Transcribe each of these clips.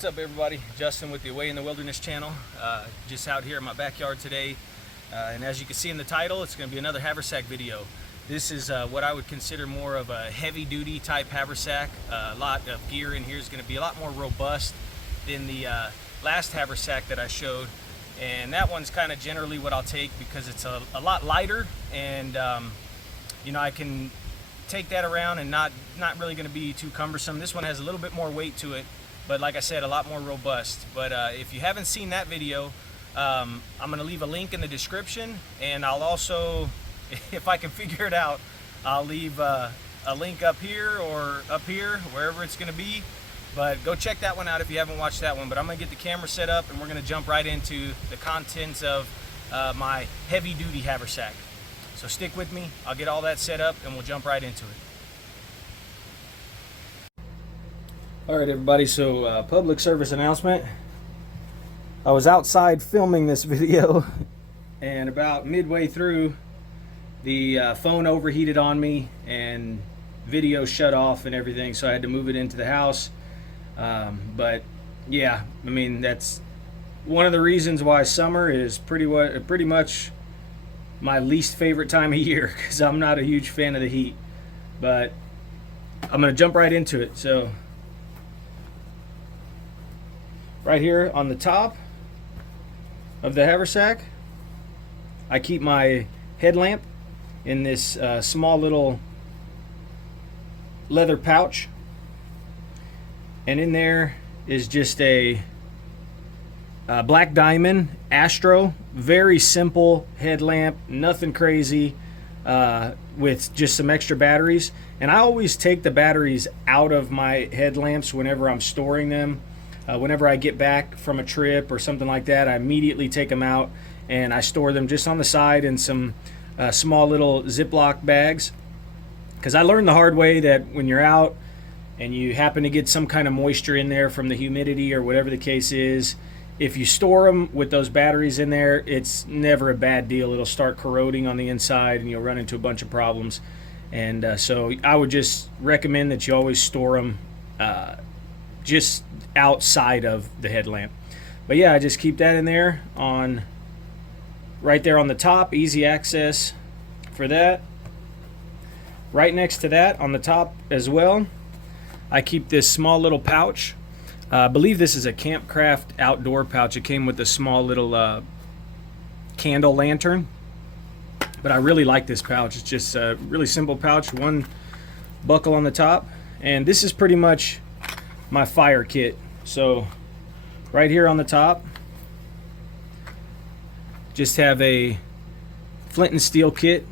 What's up, everybody? Justin with the Away in the Wilderness channel. Just out here in my backyard today, and as you can see in the title, it's going to be another haversack video. This is what I would consider more of a heavy-duty type haversack. A lot of gear in here is going to be a lot more robust than the last haversack that I showed, and that one's kind of generally what I'll take because it's a lot lighter, and you know, I can take that around and not really going to be too cumbersome. This one has a little bit more weight to it, but like I said, a lot more robust. But if you haven't seen that video, I'm going to leave a link in the description, and I'll also, if I can figure it out, I'll leave a link up here or up here, wherever it's going to be. But go check that one out if you haven't watched that one. But I'm going to get the camera set up, and we're going to jump right into the contents of my heavy-duty haversack. So stick with me, I'll get all that set up, and we'll jump right into it. Alright everybody, so public service announcement. I was outside filming this video, and about midway through, the phone overheated on me, and video shut off and everything, so I had to move it into the house. But yeah, I mean, that's one of the reasons why summer is pretty much my least favorite time of year, because I'm not a huge fan of the heat. But I'm gonna jump right into it. So right here on the top of the haversack, I keep my headlamp in this small little leather pouch, and in there is just a Black Diamond Astro, very simple headlamp, nothing crazy, with just some extra batteries. And I always take the batteries out of my headlamps whenever I'm storing them. Whenever I get back from a trip or something like that, I immediately take them out and I store them just on the side in some small little Ziploc bags. Because I learned the hard way that when you're out and you happen to get some kind of moisture in there from the humidity or whatever the case is, if you store them with those batteries in there, it's never a bad deal. It'll start corroding on the inside and you'll run into a bunch of problems. And so I would just recommend that you always store them just outside of the headlamp. But yeah, I just keep that in there right there on the top, easy access for that. Right next to that on the top as well, I keep this small little pouch. I believe this is a Campcraft outdoor pouch. It came with a small little candle lantern, but I really like this pouch. It's just a really simple pouch, one buckle on the top, and this is pretty much my fire kit. So right here on the top, just have a flint and steel kit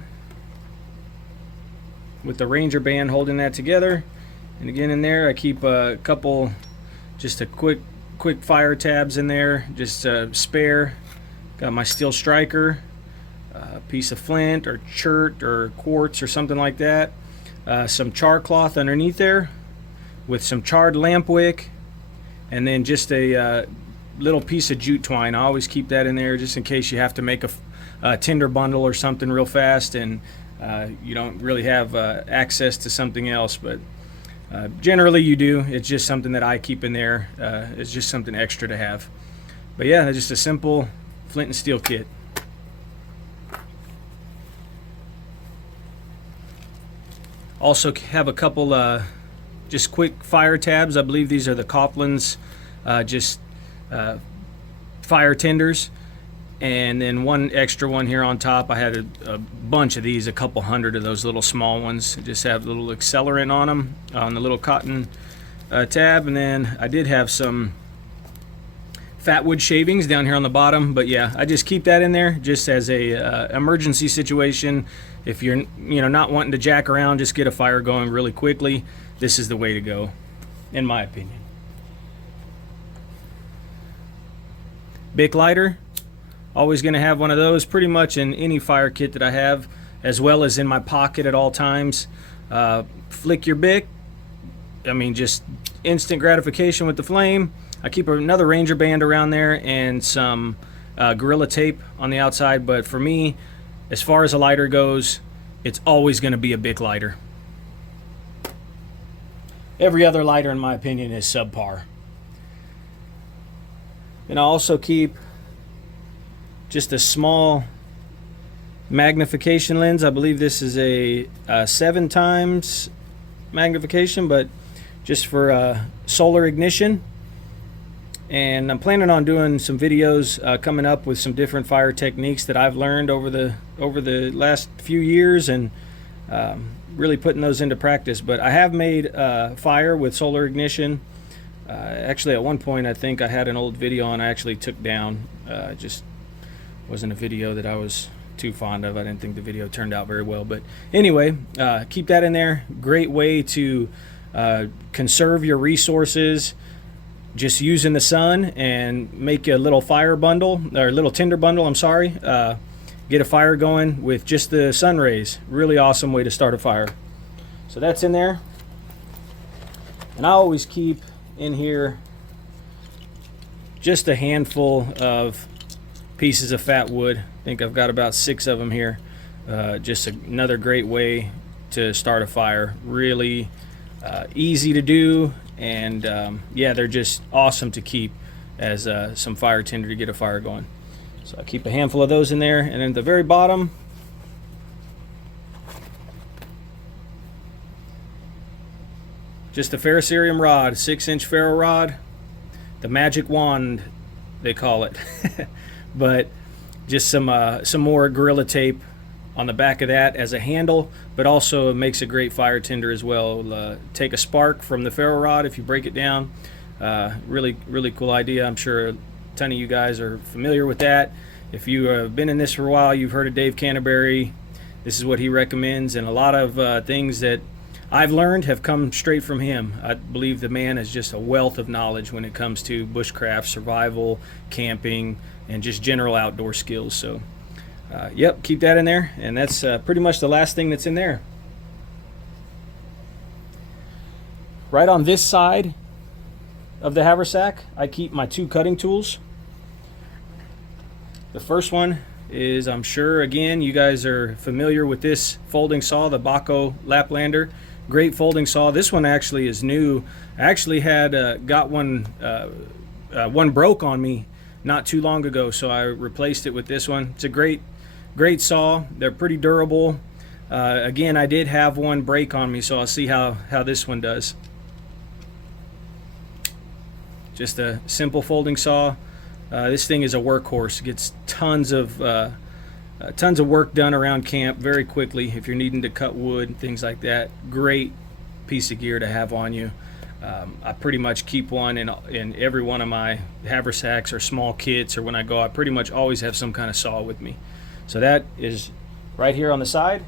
with the Ranger band holding that together. And again, in there I keep a couple, just a quick fire tabs in there, just spare. Got my steel striker, a piece of flint or chert or quartz or something like that, some char cloth underneath there with some charred lamp wick, and then just a little piece of jute twine. I always keep that in there just in case you have to make a tinder bundle or something real fast and you don't really have access to something else, but generally you do. It's just something that I keep in there. It's just something extra to have. But yeah, it's just a simple flint and steel kit. Also have a couple just quick fire tabs. I believe these are the Coughlin's fire tenders. And then one extra one here on top. I had a bunch of these, a couple hundred of those little small ones. Just have a little accelerant on them, on the little cotton tab. And then I did have some fat wood shavings down here on the bottom. But yeah, I just keep that in there just as a emergency situation. If you're not wanting to jack around, just get a fire going really quickly, this is the way to go, in my opinion. Bic lighter. Always going to have one of those pretty much in any fire kit that I have, as well as in my pocket at all times. Flick your Bic. I mean, just instant gratification with the flame. I keep another Ranger band around there and some Gorilla Tape on the outside, but for me, as far as a lighter goes, it's always going to be a Bic lighter. Every other lighter, in my opinion, is subpar. And I also keep just a small magnification lens. I believe this is a 7 times magnification, but just for solar ignition. And I'm planning on doing some videos coming up with some different fire techniques that I've learned over the last few years, and really putting those into practice. But I have made fire with solar ignition. Actually, at one point, I think I had an old video on I actually took down. Just wasn't a video that I was too fond of. I didn't think the video turned out very well. But anyway, keep that in there. Great way to conserve your resources. Just using the sun, and make a little fire bundle, or a little tinder bundle, I'm sorry. Get a fire going with just the sun rays. Really awesome way to start a fire. So that's in there. And I always keep in here just a handful of pieces of fat wood. I think I've got about 6 of them here. Just another great way to start a fire. Really easy to do, and yeah, they're just awesome to keep as some fire tinder to get a fire going. So I keep a handful of those in there, and then at the very bottom, just a ferrocerium rod, 6-inch ferro rod, the magic wand they call it. But just some more Gorilla Tape on the back of that as a handle, but also it makes a great fire tinder as well. Take a spark from the ferro rod if you break it down. Really cool idea. I'm sure a ton of you guys are familiar with that. If you have been in this for a while, you've heard of Dave Canterbury. This is what he recommends, and a lot of things that I've learned have come straight from him. I believe the man is just a wealth of knowledge when it comes to bushcraft, survival, camping, and just general outdoor skills. So yep, keep that in there, and that's pretty much the last thing that's in there. Right on this side of the haversack, I keep my 2 cutting tools. The first one is, I'm sure again you guys are familiar with this folding saw, the Baco Laplander. Great folding saw. This one actually is new. I actually had got one broke on me not too long ago, so I replaced it with this one. It's a great saw. They're pretty durable. Again, I did have one break on me, so I'll see how this one does. Just a simple folding saw. This thing is a workhorse. It gets tons of work done around camp very quickly if you're needing to cut wood and things like that. Great piece of gear to have on you. I pretty much keep one in every one of my haversacks or small kits, or when I go, I pretty much always have some kind of saw with me. So that is right here on the side.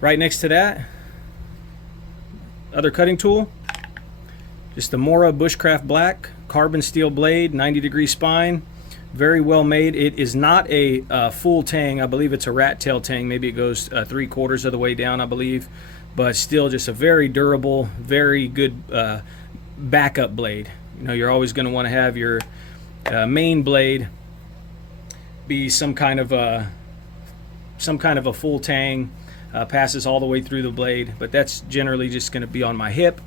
Right next to that, other cutting tool, just the Mora Bushcraft Black carbon steel blade, 90-degree spine, very well made. It is not a full tang. I believe it's a rat tail tang. Maybe it goes 3/4 of the way down, I believe, but still just a very durable, very good backup blade. You know, you're always going to want to have your main blade be some kind of a full tang, passes all the way through the blade, but that's generally just going to be on my hip.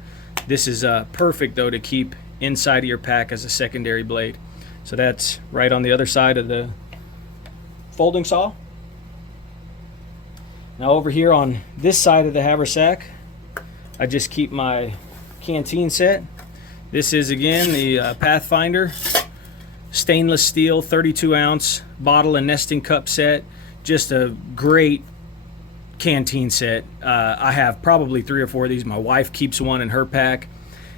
This is perfect though to keep inside of your pack as a secondary blade. So that's right on the other side of the folding saw. Now over here on this side of the haversack, I just keep my canteen set. This is again the Pathfinder stainless steel 32-ounce bottle and nesting cup set. Just a great canteen set. I have probably 3 or 4 of these. My wife keeps one in her pack,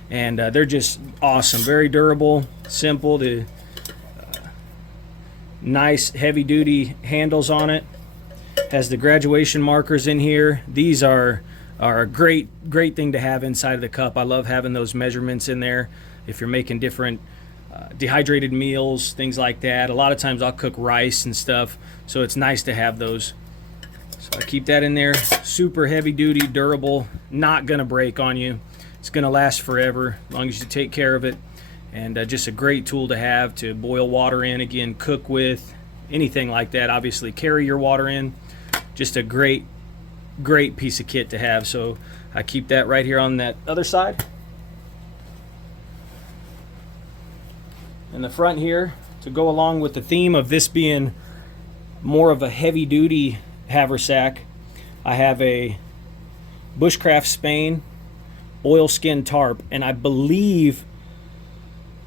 and they're just awesome. Very durable, simple. The nice heavy-duty handles on it. Has the graduation markers in here. These are a great thing to have inside of the cup. I love having those measurements in there if you're making different dehydrated meals, things like that. A lot of times I'll cook rice and stuff, so it's nice to have those. So I keep that in there. Super heavy duty, durable, not gonna break on you. It's gonna last forever as long as you take care of it. And just a great tool to have to boil water in, again, cook with, anything like that. Obviously carry your water in. Just a great piece of kit to have. So I keep that right here on that other side. In the front here, to go along with the theme of this being more of a heavy duty haversack, I have a Bushcraft Spain oilskin tarp, and I believe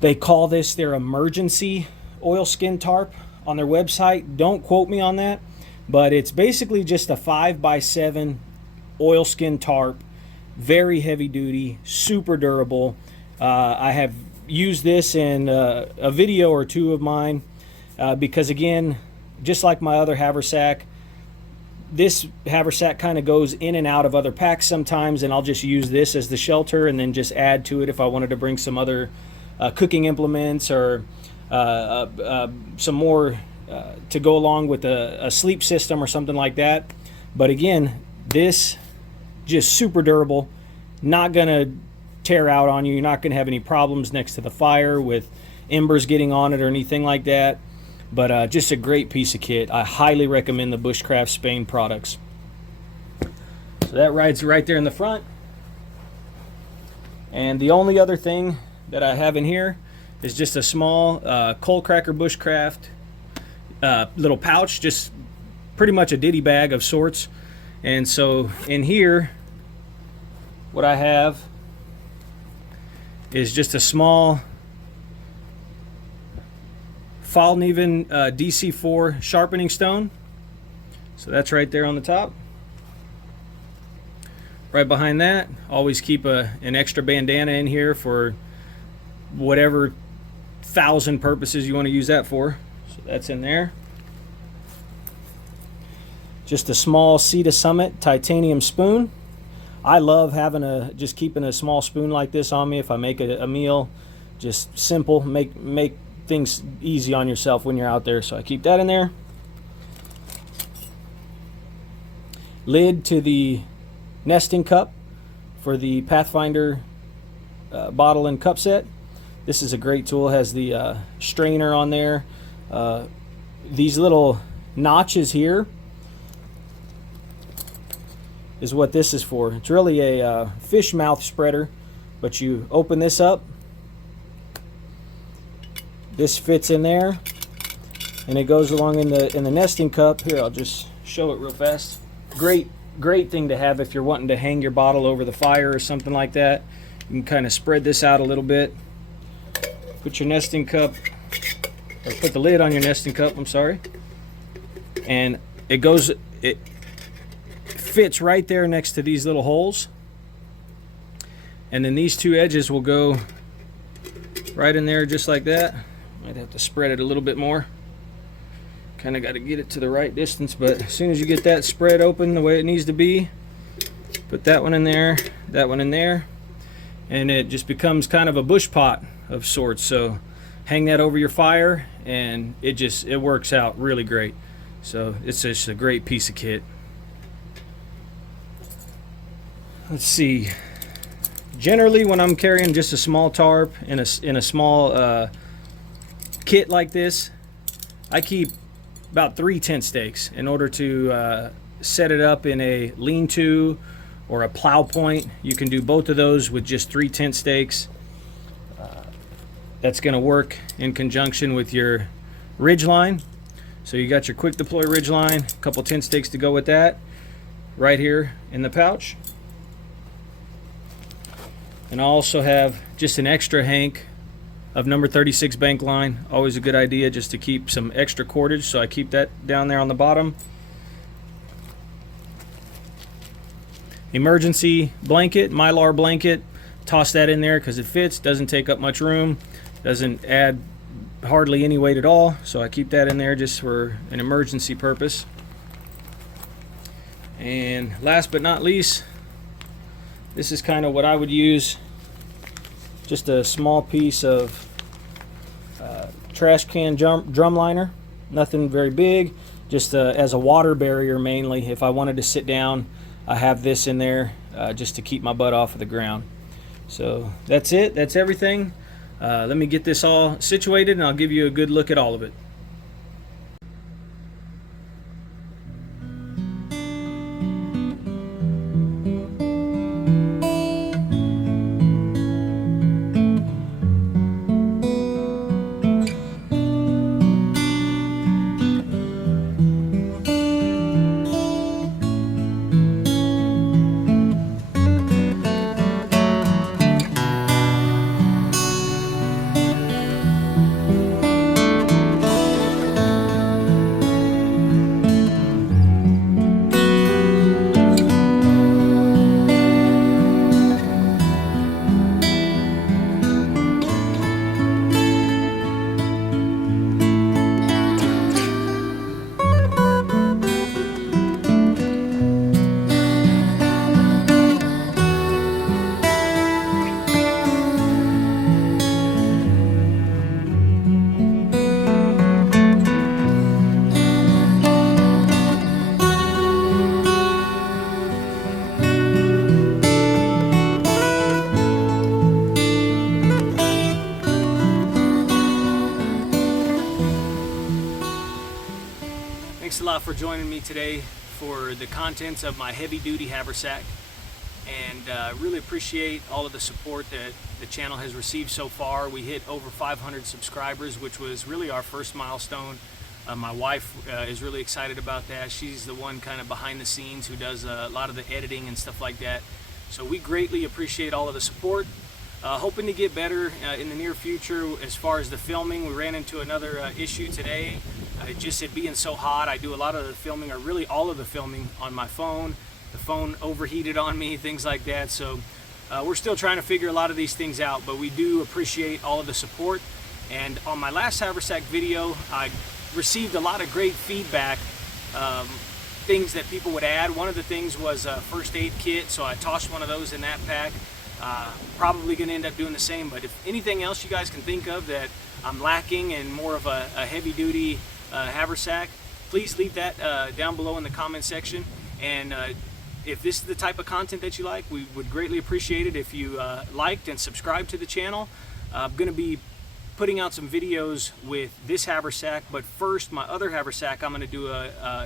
they call this their emergency oilskin tarp on their website. Don't quote me on that, but it's basically just a 5x7 oilskin tarp, very heavy duty, super durable. I have used this in a video or two of mine because, again, just like my other haversack, this haversack kind of goes in and out of other packs sometimes, and I'll just use this as the shelter and then just add to it if I wanted to bring some other cooking implements or some more to go along with a sleep system or something like that. But again, this just super durable, not gonna tear out on you. You're not gonna have any problems next to the fire with embers getting on it or anything like that. But just a great piece of kit. I highly recommend the Bushcraft Spain products. So that rides right there in the front. And the only other thing that I have in here is just a small Coal Cracker Bushcraft little pouch, just pretty much a ditty bag of sorts. And so in here, what I have is just a small Falneven DC4 sharpening stone. So that's right there on the top. Right behind that, always keep an extra bandana in here for whatever 1,000 purposes you want to use that for. So that's in there. Just a small Sea to Summit titanium spoon. I love having just keeping a small spoon like this on me if I make a meal. Just simple, make things easy on yourself when you're out there. So I keep that in there. Lid to the nesting cup for the Pathfinder bottle and cup set. This is a great tool. It has the strainer on there. These little notches here is what this is for. It's really a fish mouth spreader, but you open this up, this fits in there, and it goes along in the nesting cup. Here, I'll just show it real fast. Great thing to have if you're wanting to hang your bottle over the fire or something like that. You can kind of spread this out a little bit. Put your nesting cup, or put the lid on your nesting cup, I'm sorry. And it fits right there next to these little holes. And then these two edges will go right in there just like that. Might have to spread it a little bit more. Kind of got to get it to the right distance, but as soon as you get that spread open the way it needs to be, put that one in there, that one in there, and it just becomes kind of a bush pot of sorts. So hang that over your fire, and it works out really great. So it's just a great piece of kit. Let's see. Generally, when I'm carrying just a small tarp in a small kit like this, I keep about 3 tent stakes in order to set it up in a lean-to or a plow point. You can do both of those with just 3 tent stakes. That's going to work in conjunction with your ridge line. So you got your quick deploy ridge line, a couple tent stakes to go with that, right here in the pouch. And I also have just an extra hank of number 36 bank line. Always a good idea just to keep some extra cordage, so I keep that down there on the bottom. Emergency blanket, Mylar blanket, toss that in there because it fits, doesn't take up much room, doesn't add hardly any weight at all, so I keep that in there just for an emergency purpose. And last but not least, this is kind of what I would use, just a small piece of trash can drum liner, nothing very big, just as a water barrier mainly. If I wanted to sit down, I have this in there just to keep my butt off of the ground. So that's it, that's everything. Let me get this all situated and I'll give you a good look at all of it. lot for joining me today for the contents of my heavy-duty haversack, and really appreciate all of the support that the channel has received so far. We hit over 500 subscribers, which was really our first milestone. My wife is really excited about that. She's the one kind of behind the scenes who does a lot of the editing and stuff like that. So we greatly appreciate all of the support. Hoping to get better in the near future as far as the filming. We ran into another issue today. Just it being so hot, I do a lot of the filming, or really all of the filming, on my phone. The phone overheated on me, things like that. So we're still trying to figure a lot of these things out, but we do appreciate all of the support. And on my last haversack video, I received a lot of great feedback, things that people would add. One of the things was a first aid kit, so I tossed one of those in that pack. Probably going to end up doing the same, but if anything else you guys can think of that I'm lacking in more of a heavy-duty haversack, please leave that down below in the comment section. And if this is the type of content that you like, we would greatly appreciate it if you liked and subscribed to the channel. I'm going to be putting out some videos with this haversack, but first, my other haversack, I'm going to do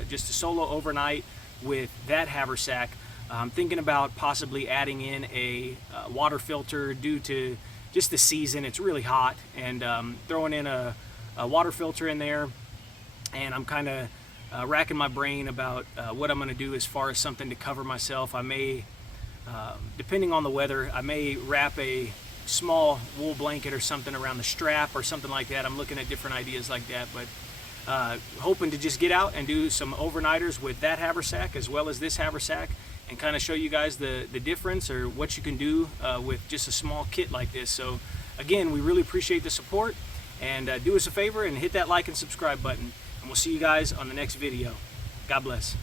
just a solo overnight with that haversack. I'm thinking about possibly adding in a water filter due to just the season. It's really hot, and throwing in a water filter in there. And I'm kind of racking my brain about what I'm going to do as far as something to cover myself. I may, depending on the weather, I may wrap a small wool blanket or something around the strap or something like that. I'm looking at different ideas like that, but hoping to just get out and do some overnighters with that haversack as well as this haversack, and kind of show you guys the difference, or what you can do with just a small kit like this. So again, we really appreciate the support, and do us a favor and hit that like and subscribe button, and we'll see you guys on the next video. God bless.